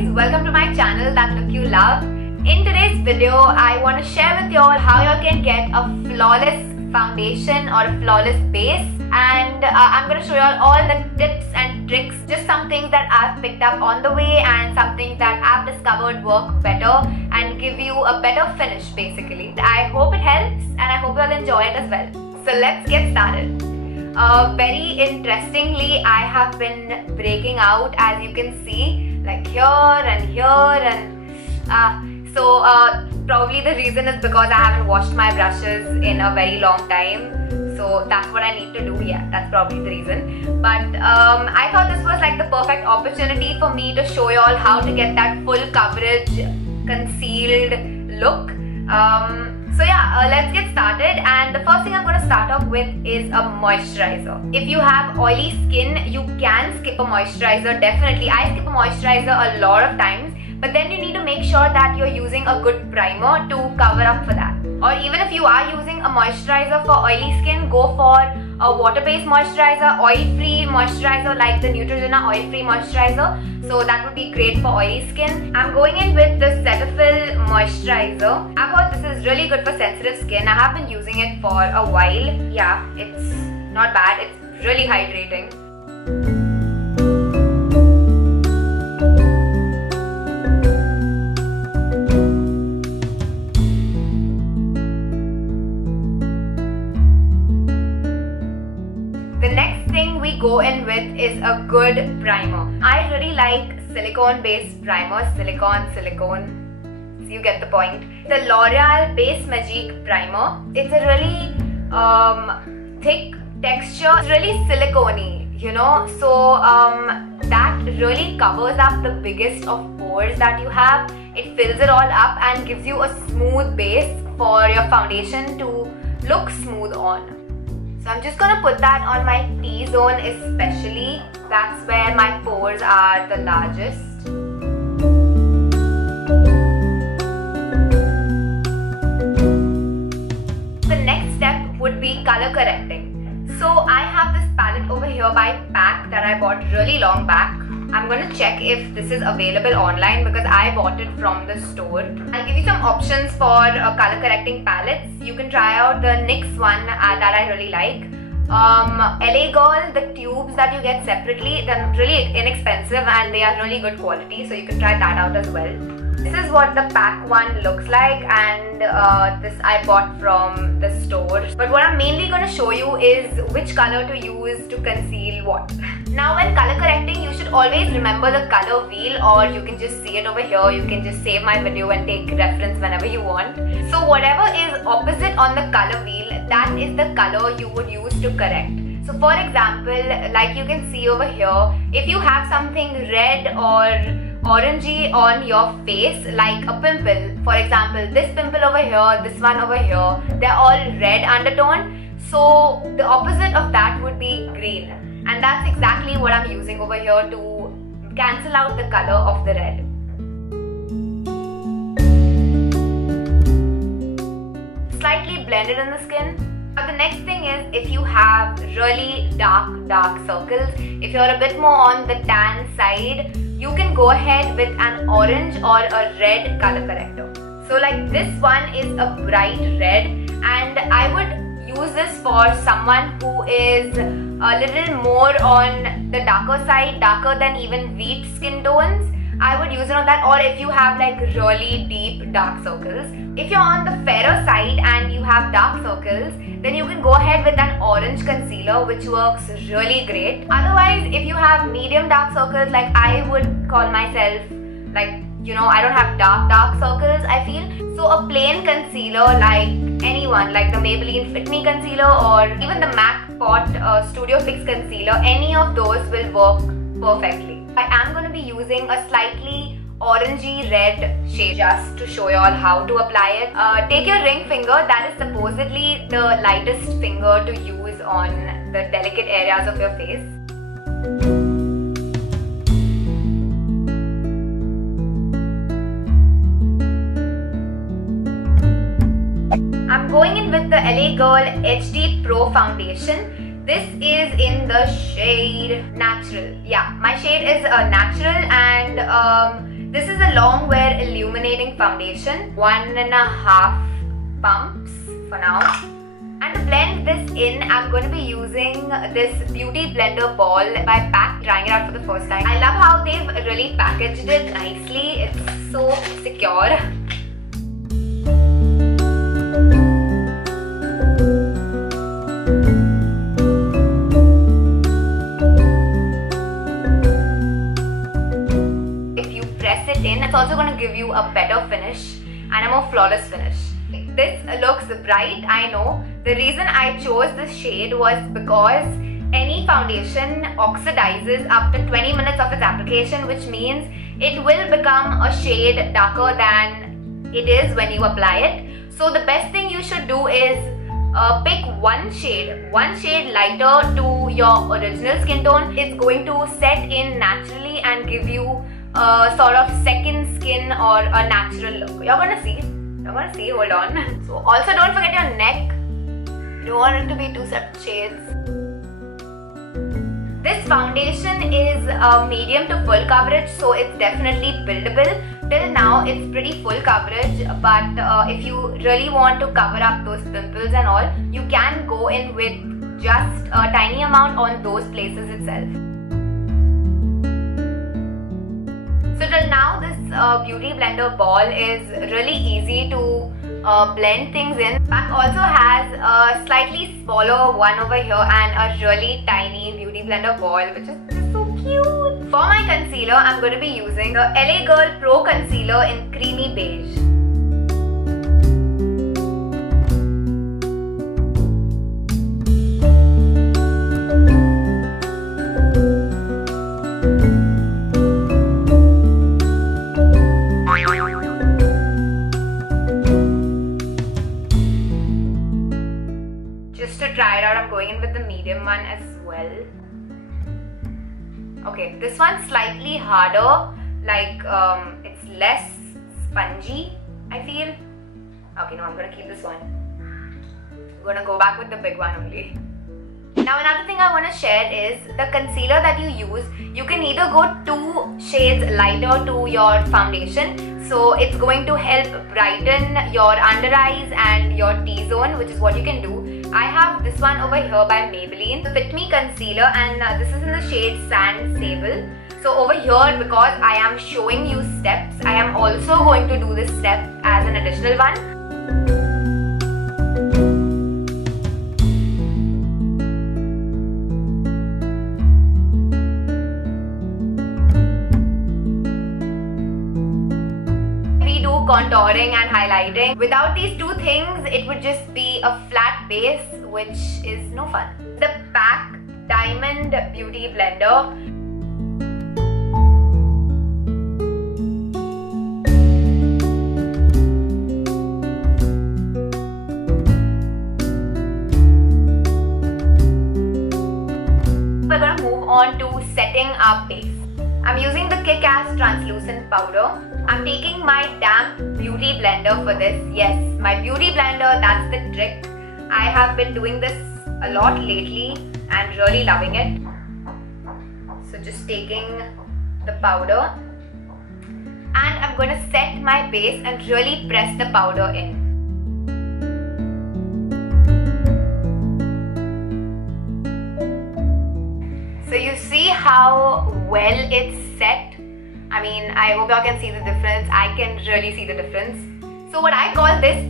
guys, welcome to my channel That Look You Love. In today's video, I want to share with you all how you can get a flawless foundation or a flawless base, and I'm going to show you all the tips and tricks, just some things that I've picked up on the way and something that I've discovered work better and give you a better finish basically. I hope it helps and I hope you'll enjoy it as well. So let's get started. Very interestingly, I have been breaking out, as you can see, like here and here, and so probably the reason is because I haven't washed my brushes in a very long time, so that's what I need to do. Yeah, that's probably the reason. But I thought this was like the perfect opportunity for me to show you all how to get that full coverage concealed look. So yeah, let's get started, and the first thing I'm going to start off with is a moisturizer. If you have oily skin, you can skip a moisturizer, definitely. I skip a moisturizer a lot of times, but then you need to make sure that you're using a good primer to cover up for that. Or even if you are using a moisturizer for oily skin, go for a water-based moisturizer, oil-free moisturizer like the Neutrogena oil-free moisturizer. So that would be great for oily skin. I'm going in with the Cetaphil moisturizer. I've heard this is really good for sensitive skin. I have been using it for a while. Yeah, it's not bad. It's really hydrating. Go in with is a good primer. I really like silicone based primer, silicone, so you get the point. The L'Oreal Base Magique primer. It's a really thick texture. It's really silicone-y, you know, so that really covers up the biggest of pores that you have. It fills it all up and gives you a smooth base for your foundation to look smooth on. So I'm just going to put that on my T-zone especially. That's where my pores are the largest. The next step would be color correcting. So I have this palette over here by PAC that I bought really long back. I'm going to check if this is available online because I bought it from the store. I'll give you some options for color correcting palettes. You can try out the NYX one that I really like. LA Girl, the tubes that you get separately, they're really inexpensive and they are really good quality, so you can try that out as well. This is what the PAC one looks like, and this I bought from the store. But what I'm mainly going to show you is which color to use to conceal what. Now when color correcting, you should always remember the color wheel, or you can just see it over here. You can just save my video and take reference whenever you want. So whatever is opposite on the color wheel, that is the color you would use to correct. So for example, like you can see over here, if you have something red or orangey on your face, like a pimple, for example this pimple over here, this one over here, they're all red undertone, so the opposite of that would be green, and that's exactly what I'm using over here to cancel out the color of the red. Slightly blended in the skin. Now the next thing is, if you have really dark circles, if you're a bit more on the tan side, you can go ahead with an orange or a red color corrector. So like this one is a bright red, and I would use this for someone who is a little more on the darker side, darker than even wheat skin tones. I would use it on that, or if you have like really deep dark circles. If you're on the fairer side and you have dark circles, then you can go ahead with an orange concealer, which works really great. Otherwise, if you have medium dark circles, like I would call myself, like, you know, I don't have dark circles, I feel. So a plain concealer like anyone, like the Maybelline Fit Me concealer or even the MAC Pot Studio Fix concealer, any of those will work perfectly. I am going to be using a slightly orangey red shade just to show you all how to apply it. Take your ring finger, that is supposedly the lightest finger to use on the delicate areas of your face. I'm going in with the LA Girl HD Pro Foundation. This is in the shade Natural. Yeah, my shade is Natural, and This is a long wear illuminating foundation, 1.5 pumps for now. And to blend this in, I'm going to be using this Beauty Blender Ball by PAC, trying it out for the first time. I love how they've really packaged it nicely. It's so secure. If you press it in, it's also going to give you a better finish and a more flawless finish. This looks bright, I know. The reason I chose this shade was because any foundation oxidizes after 20 minutes of its application, which means it will become a shade darker than it is when you apply it. So the best thing you should do is pick one shade lighter to your original skin tone. It's going to set in naturally and give you a sort of second skin or a natural look. You're gonna see, hold on. So also don't forget your neck. You don't want it to be two separate shades. This foundation is medium to full coverage, so it's definitely buildable. Till now it's pretty full coverage, but if you really want to cover up those pimples and all, you can go in with just a tiny amount on those places itself. So till now this Beauty Blender Ball is really easy to blend things in. PAC also has a slightly smaller one over here and a really tiny Beauty Blender Ball, which is so cute. For my concealer, I'm going to be using the LA Girl Pro Concealer in Creamy Beige. To try it out, I'm going in with the medium one as well. Okay, this one's slightly harder, like it's less spongy, I feel. Okay, no, I'm gonna keep this one. I'm gonna go back with the big one only. Now another thing I want to share is the concealer that you use. You can either go 2 shades lighter to your foundation, so it's going to help brighten your under eyes and your T-zone, which is what you can do. I have this one over here by Maybelline, the Fit Me Concealer, and this is in the shade Sand Sable. So over here, because I am showing you steps, I am also going to do this step as an additional one. Contouring and highlighting. Without these two things, it would just be a flat base, which is no fun. The PAC Diamond Beauty Blender. We're going to move on to setting our base. I'm using the Kick-Ass Translucent Powder. I'm taking my damp beauty blender for this. Yes, my beauty blender, that's the trick. I have been doing this a lot lately and really loving it. So just taking the powder and I'm going to set my base and really press the powder in. So you see how well it's set. I mean, I hope y'all can see the difference. I can really see the difference. So what I call this,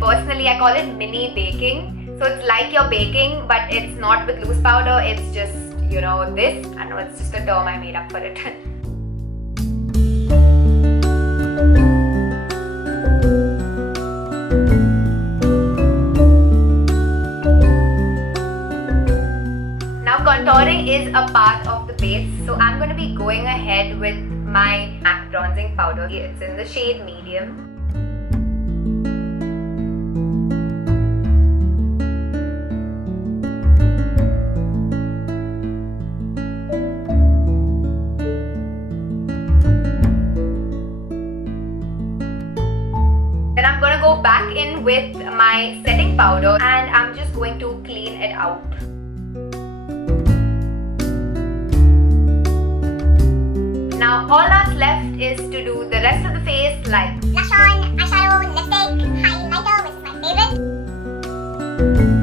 personally, I call it mini baking. So it's like you're baking, but it's not with loose powder. It's just, you know, this. I know it's just a term I made up for it. Now contouring is a part of the base, so I'm going to be going ahead with my MAC bronzing powder. It's in the shade medium. Then I'm going to go back in with my setting powder and I'm just going to clean it out. Now all that's left is to do the rest of the face like blush on, eyeshadow, lipstick, highlighter, which is my favorite.